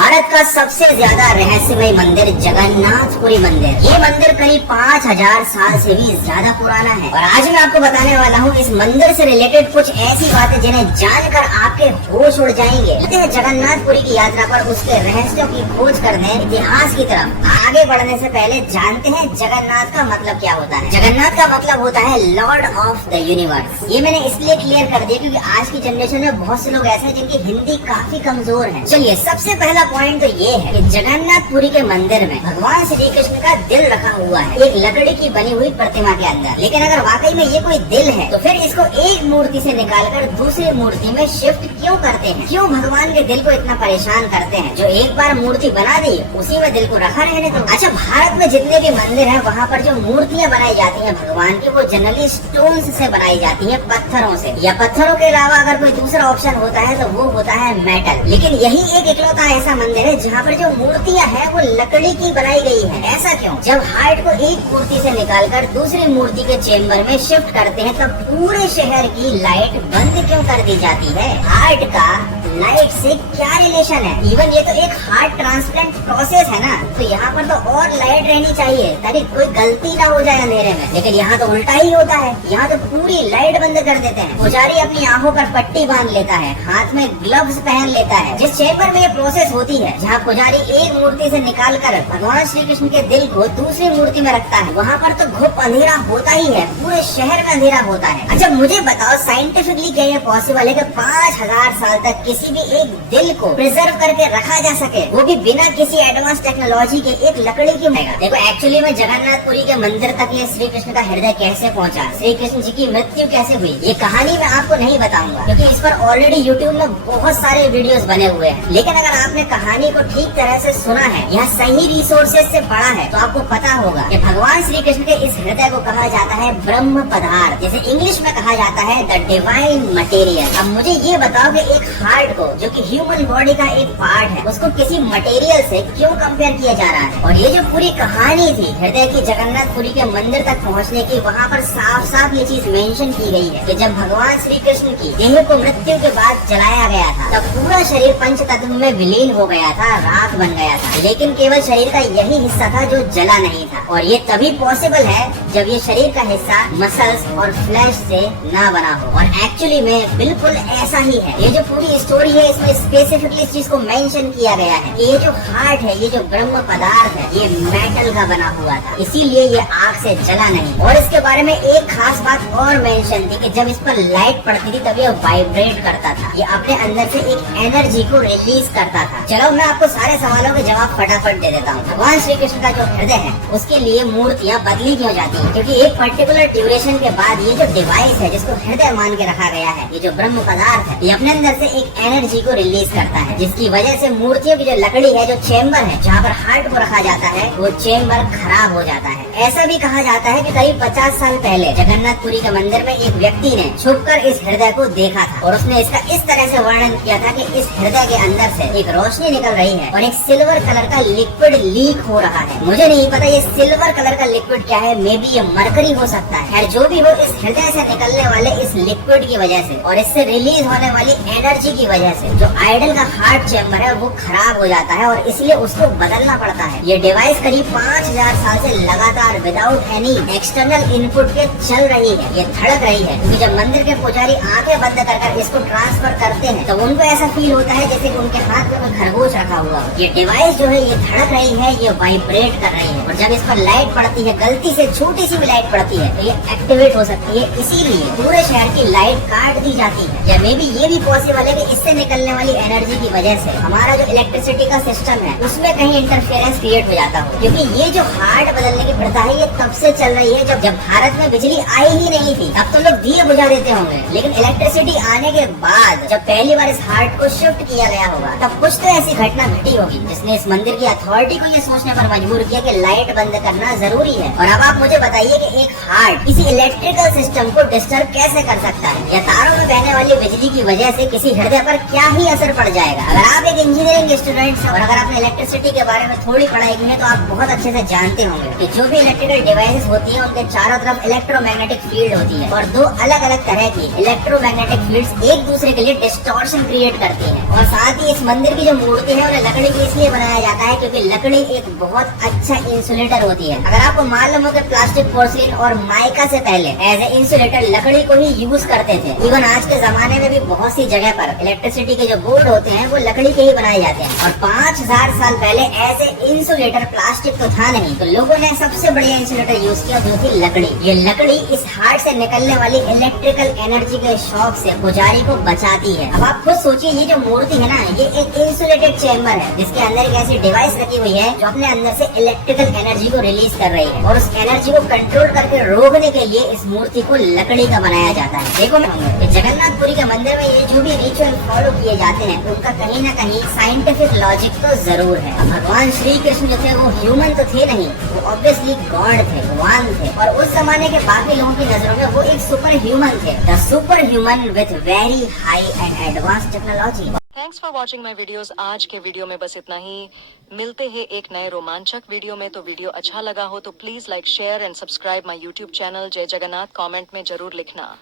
भारत का सबसे ज्यादा रहस्यमय मंदिर जगन्नाथपुरी मंदिर। ये मंदिर करीब 5000 साल से भी ज्यादा पुराना है और आज मैं आपको बताने वाला हूँ इस मंदिर से रिलेटेड कुछ ऐसी बातें जिन्हें जानकर आपके होश उड़ जाएंगे। जगन्नाथपुरी की यात्रा पर उसके रहस्यों की खोज करने इतिहास की तरफ आगे बढ़ने से पहले जानते हैं जगन्नाथ का मतलब क्या होता है। जगन्नाथ का मतलब होता है लॉर्ड ऑफ द यूनिवर्स। ये मैंने इसलिए क्लियर कर दिया क्योंकि आज की जनरेशन में बहुत से लोग ऐसे हैं जिनकी हिंदी काफी कमजोर है। चलिए सबसे पहला पॉइंट तो ये है कि जगन्नाथपुरी के मंदिर में भगवान श्री कृष्ण का दिल रखा हुआ है एक लकड़ी की बनी हुई प्रतिमा के अंदर। लेकिन अगर वाकई में ये कोई दिल है तो फिर इसको एक मूर्ति से निकालकर दूसरी मूर्ति में शिफ्ट क्यों करते हैं? क्यों भगवान के दिल को इतना परेशान करते हैं? जो एक बार मूर्ति बना दी उसी में दिल को रखा रहने दो। अच्छा, भारत में जितने भी मंदिर है वहाँ पर जो मूर्तियाँ बनाई जाती है भगवान की वो जनरली स्टोन्स से बनाई जाती है, पत्थरों से। या पत्थरों के अलावा अगर कोई दूसरा ऑप्शन होता है तो वो होता है मेटल। लेकिन यही एक इकलौता ऐसा मंदिर है जहाँ पर जो मूर्तियाँ हैं वो लकड़ी की बनाई गई है। ऐसा क्यों? जब हार्ट को एक मूर्ति से निकालकर दूसरी मूर्ति के चेम्बर में शिफ्ट करते हैं तब पूरे शहर की लाइट बंद क्यों कर दी जाती है? हार्ट का लाइट से क्या रिलेशन है? इवन ये तो एक हार्ट ट्रांसप्लांट प्रोसेस है ना, तो यहाँ पर तो और लाइट रहनी चाहिए ताकि कोई गलती ना हो जाए अंधेरे में। लेकिन यहाँ तो उल्टा ही होता है, यहाँ तो पूरी लाइट बंद कर देते हैं। पुजारी अपनी आंखों पर पट्टी बांध लेता है, हाथ में ग्लव्स पहन लेता है। जिस चेम्बर में ये प्रोसेस होती है जहाँ पुजारी एक मूर्ति से निकालकर भगवान श्री कृष्ण के दिल को दूसरी मूर्ति में रखता है, वहाँ पर तो घुप अंधेरा होता ही है, पूरे शहर में अंधेरा होता है। अच्छा मुझे बताओ साइंटिफिकली क्या ये पॉसिबल है कि 5000 साल तक किसी भी एक दिल को प्रिजर्व करके रखा जा सके, वो भी बिना किसी एडवांस टेक्नोलॉजी के एक लकड़ी की? देखो एक्चुअली में जगन्नाथपुरी के मंदिर तक ये श्री कृष्ण का हृदय कैसे पहुंचा, श्री कृष्ण जी की मृत्यु कैसे हुई, ये कहानी मैं आपको नहीं बताऊंगा क्योंकि इस पर ऑलरेडी यूट्यूब में बहुत सारे वीडियोस बने हुए हैं। लेकिन अगर आपने कहानी को ठीक तरह से सुना है या सही रिसोर्सेज से पढ़ा है तो आपको पता होगा कि भगवान श्री कृष्ण के इस हृदय को कहा जाता है ब्रह्म पदार्थ, जैसे इंग्लिश में कहा जाता है द डिवाइन मटेरियल। अब मुझे ये बताओ कि एक हार्ट को जो कि ह्यूमन बॉडी का एक पार्ट है उसको किसी मटेरियल से क्यों कंपेयर किया जा रहा है? और ये जो पूरी कहानी थी हृदय की जगन्नाथपुरी के मंदिर तक पहुँचने की, वहाँ पर साफ साफ ये चीज मेंशन की गई है कि जब भगवान श्री कृष्ण की देह को मृत्यु के बाद जलाया गया था तब पूरा शरीर पंच तत्व में विलीन हो गया था, राख बन गया था। लेकिन केवल शरीर का यही हिस्सा था जो जला नहीं था। और ये तभी पॉसिबल है जब ये शरीर का हिस्सा मसल्स और फ्लैश से ना बना हो। और एक्चुअली में बिल्कुल ऐसा ही है। ये जो पूरी स्टोरी है इसमें स्पेसिफिकली इस चीज को मेंशन किया गया है कि ये जो हार्ट है, ये जो ब्रह्म पदार्थ है, ये मेटल का बना हुआ था, इसीलिए ये आग से जला नहीं। और इसके बारे में एक खास बात और मेंशन थी कि जब इस पर लाइट पड़ती थी तब ये वाइब्रेट करता था, ये अपने अंदर से एक एनर्जी को रिलीज करता था। चलो मैं आपको सारे सवालों के जवाब फटाफट दे देता हूँ। भगवान श्री कृष्ण का जो हृदय है उसके लिए मूर्तियाँ बदली क्यों जाती है? क्योंकि एक पर्टिकुलर ड्यूरेशन के बाद ये जो डिवाइस है जिसको हृदय मान के रखा गया है, ये जो ब्रह्म पदार्थ है, ये अपने अंदर से एक एनर्जी को रिलीज करता है जिसकी वजह से मूर्तियों की जो लकड़ी है, जो चेम्बर है जहाँ पर हार्ट को रखा जाता है, वो चेम्बर खराब हो जाता है। ऐसा भी कहा जाता है कि करीब 50 साल पहले जगन्नाथपुरी के मंदिर में एक व्यक्ति ने छुपकर इस हृदय को देखा था और उसने इसका इस तरह से वर्णन किया था कि इस हृदय के अंदर से एक रोशनी निकल रही है और एक सिल्वर कलर का लिक्विड लीक हो रहा है। मुझे नहीं पता ये सिल्वर कलर का लिक्विड क्या है, मे बी ये मरकरी हो सकता है। खैर जो भी हो, इस हृदय से निकलने वाले इस लिक्विड की वजह से और इससे रिलीज होने वाली एनर्जी की वजह से जो आइडल का हार्ट चेम्बर है वो खराब हो जाता है और इसलिए उसको बदलना पड़ता है। ये डिवाइस करीब 5000 साल से लगातार विदाउट एनी एक्सटर्नल इनपुट के चल रही है, ये धड़क रही है। क्योंकि जब मंदिर के पुजारी आंखें बंद कर इसको ट्रांसफर करते हैं तो उनको ऐसा फील होता है जैसे कि उनके हाथ में खरगोश रखा हुआ। ये डिवाइस जो है ये धड़क रही है, ये वाइब्रेट कर रही है और जब इस पर लाइट पड़ती है, गलती से छोटी सी भी लाइट पड़ती है तो ये एक्टिवेट हो सकती है। इसीलिए पूरे शहर की लाइट काट दी जाती है। या मे बी ये भी पॉसिबल है कि इससे निकलने वाली एनर्जी की वजह से हमारा जो इलेक्ट्रिसिटी का सिस्टम है उसमें कहीं इंटरफेरेंस क्रिएट हो जाता हो। क्योंकि ये जो हार्ट बदलने की प्रथा है ये तब से चल रही है जब भारत में बिजली आई ही नहीं थी। तब तो लोग दिए बुझा देते होंगे, लेकिन इलेक्ट्रिसिटी आने के बाद जब पहली बार इस हार्ट को शिफ्ट किया गया होगा तब कुछ तो ऐसी घटना घटी होगी जिसने इस मंदिर की अथॉरिटी को ये सोचने पर मजबूर किया कि लाइट बंद करना जरूरी है। और अब आप मुझे बताइए कि एक हार्ट किसी इलेक्ट्रिकल सिस्टम को डिस्टर्ब कैसे कर सकता है? या तारों में बहने वाली बिजली की वजह से किसी हृदय पर क्या ही असर पड़ जाएगा? अगर आप एक इंजीनियरिंग इंजीनियरिंग स्टूडेंट्स और अगर आपने इलेक्ट्रिसिटी के बारे में थोड़ी पढ़ाई की है तो आप बहुत अच्छे से जानते होंगे कि जो भी इलेक्ट्रिकल डिवाइसेस होती हैं उनके चारों तरफ इलेक्ट्रोमैग्नेटिक फील्ड होती है और दो अलग अलग तरह की इलेक्ट्रोमैग्नेटिक फील्ड्स एक दूसरे के लिए डिस्टॉर्शन क्रिएट करती हैं। और साथ ही इस मंदिर की जो मूर्ति है उन्हें लकड़ी की इसलिए बनाया जाता है क्योंकि लकड़ी एक बहुत अच्छा इंसुलेटर होती है। अगर आपको मालूम हो कि प्लास्टिक, पोर्सिलिन और माइका से पहले एज ए इंसुलेटर लकड़ी को ही यूज करते थे। इवन आज के जमाने में भी बहुत सी जगह पर इलेक्ट्रिसिटी के जो बोर्ड होते हैं वो लकड़ी के ही बनाए जाते हैं। और 5000 साल पहले ऐसे इंसुलेटर प्लास्टिक तो था नहीं, तो लोगों ने सबसे बढ़िया इंसुलेटर यूज किया जो थी लकड़ी। ये लकड़ी इस हार्ट से निकलने वाली इलेक्ट्रिकल एनर्जी के शॉक से पुजारी को बचाती है। अब आप खुद सोचिए, ये जो मूर्ति है ना, ये एक इंसुलेटेड चेम्बर है जिसके अंदर एक ऐसी डिवाइस रखी हुई है जो अपने अंदर से इलेक्ट्रिकल एनर्जी को रिलीज कर रही है और उस एनर्जी को कंट्रोल करके रोकने के लिए इस मूर्ति को लकड़ी का बनाया जाता है। देखो जगन्नाथपुरी के मंदिर में ये जो भी रिचुअल फॉलो किए जाते हैं उनका कहीं न कहीं साइंटिफिक लॉजिक तो जरूर है। भगवान श्री कृष्ण जो थे वो ह्यूमन तो थे नहीं, वो ऑब्वियसली गॉड थे, भगवान थे। और उस जमाने के बाकी लोगों की नजरों में वो एक सुपर ह्यूमन थे, the super human with very high and advance technology. Thanks for watching my videos. आज के वीडियो में बस इतना ही। मिलते हैं एक नए रोमांचक वीडियो में। तो वीडियो अच्छा लगा हो तो please like, share and subscribe my YouTube channel जय जगन्नाथ। कमेंट में जरूर लिखना।